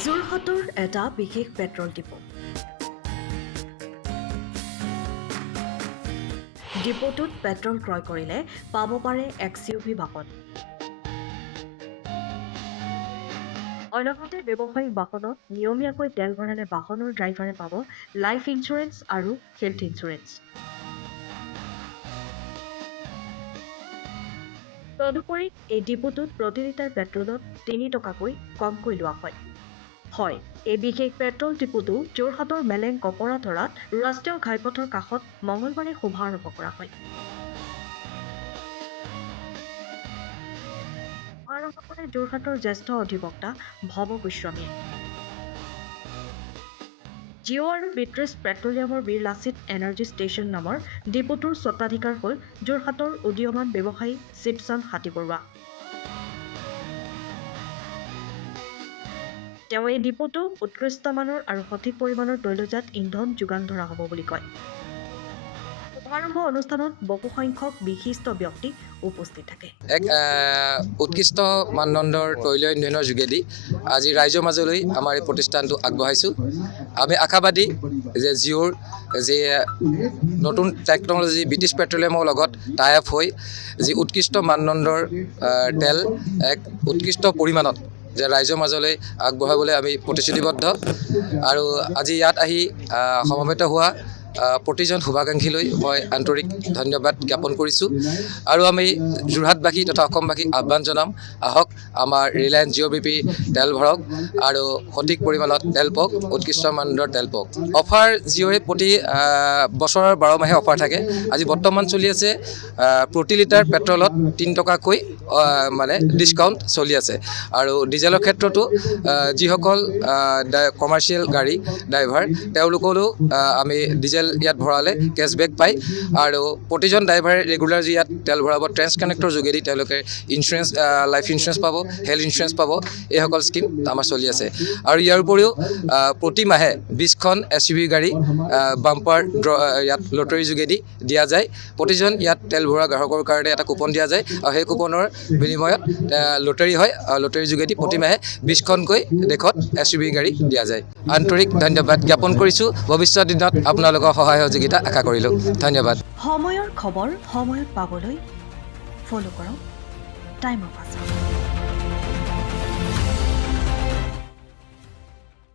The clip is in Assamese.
যোৰহাটৰ এটা বিশেষ পেট্ৰল ডিপো। ডিপোটোত পেট্ৰল ক্ৰয় কৰিলে পাব পাৰে XUV বাহন। অন্যহাতে ব্যৱসায়িক বাহনত নিয়মীয়াকৈ তেল ভৰালে বাহনৰ ড্ৰাইভাৰে পাব লাইফ ইঞ্চুৰেঞ্চ আৰু হেল্থ ইঞ্চুৰেঞ্চ। তদুপৰি এই ডিপোটোত প্ৰতি লিটাৰ পেট্ৰলত ৩ টকাকৈ কমকৈ লোৱা হয়। হয়, এই বিশেষ পেট্ৰল ডিপোটো যোৰহাটৰ মেলেং কপৰাধৰাত ৰাষ্ট্ৰীয় ঘাইপথৰ কাষত মঙলবাৰে শুভাৰম্ভ কৰা হয়। শুভাৰম্ভ কৰে যোৰহাটৰ জ্যেষ্ঠ অধিবক্তা ভৱ গোস্বামীয়ে। জিঅ' আৰু বিট্ৰেছ পেট্ৰলিয়ামৰ বীৰ লাচিত এনাৰ্জি ষ্টেচন নামৰ ডিপোটোৰ স্বত্বাধিকাৰ হ'ল যোৰহাটৰ উদীয়মান ব্যৱসায়ী শিৱচান্দ হাতীবৰুৱা। তেওঁ এই ডিপোটো উৎকৃষ্ট মানৰ আৰু সঠিক পৰিমাণৰ তৈলজাত ইন্ধন যোগান ধৰা হ'ব বুলি কয়। শুভাৰম্ভ অনুষ্ঠানত বহুসংখ্যক বিশিষ্ট ব্যক্তি উপস্থিত থাকে। এক উৎকৃষ্ট মানদণ্ডৰ তৈল ইন্ধনৰ যোগেদি আজি ৰাইজৰ মাজলৈ আমাৰ এই প্ৰতিষ্ঠানটো আগবঢ়াইছোঁ। আমি আশাবাদী যে জিঅ'ৰ যি নতুন টেকন'লজি ব্ৰিটিছ পেট্ৰলিয়ামৰ লগত টাই আপ হৈ যি উৎকৃষ্ট মানদণ্ডৰ তেল এক উৎকৃষ্ট পৰিমাণত যে ৰাইজৰ মাজলৈ আগবঢ়াবলৈ আমি প্ৰতিশ্ৰুতিবদ্ধ। আৰু আজি ইয়াত আহি সমবেত হোৱা প্ৰতিজন শুভাকাংক্ষীলৈ মই আন্তৰিক ধন্যবাদ জ্ঞাপন কৰিছোঁ। আৰু আমি যোৰহাটবাসী তথা অসমবাসীক আহ্বান জনাম, আহক আমাৰ ৰিলায়েন্স জিঅ' BP তেল ভৰাওক আৰু সঠিক পৰিমাণত তেল পাওক, উৎকৃষ্ট মানদণ্ডৰ তেল পাওক। অফাৰ জিঅ'য়ে প্ৰতি বছৰৰ 12 মাহে অফাৰ থাকে। আজি বৰ্তমান চলি আছে প্ৰতি লিটাৰ পেট্ৰলত 3 টকাকৈ মানে ডিছকাউণ্ট চলি আছে। আৰু ডিজেলৰ ক্ষেত্ৰতো যিসকল কমাৰ্চিয়েল গাড়ী ড্ৰাইভাৰ তেওঁলোকলৈও আমি ডিজেল ইয়াত ভৰালে কেছবেক পায়। আৰু প্ৰতিজন ড্ৰাইভাৰে ৰেগুলাৰ যি ইয়াত তেল ভৰাব ট্ৰেন্স কানেক্টৰ যোগেদি তেওঁলোকে ইঞ্চুৰেঞ্চ লাইফ ইঞ্চুৰেঞ্চ পাব, হেল্থ ইঞ্চুৰেঞ্চ পাব। এইসকল স্কীম আমাৰ চলি আছে। আৰু ইয়াৰ উপৰিও প্ৰতি মাহে 20খন SUV গাড়ী বাম্পাৰ ইয়াত লটাৰীৰ যোগেদি দিয়া যায়। প্ৰতিজন ইয়াত তেল ভৰোৱা গ্ৰাহকৰ কাৰণে এটা কুপন দিয়া যায় আৰু সেই কুপনৰ বিনিময়ত লটাৰী হয় আৰু লটাৰীৰ যোগেদি প্ৰতি মাহে 20খনকৈ দেশত SUV গাড়ী দিয়া যায়। আন্তৰিক ধন্যবাদ জ্ঞাপন কৰিছোঁ। ভৱিষ্যত দিনত আপোনালোকৰ সহায় সহযোগিতা আশা কৰিলোঁ। ধন্যবাদ। সময়ৰ খবৰ সময়ত পাবলৈ ফ'ল' কৰক টাইম অফ আছাম।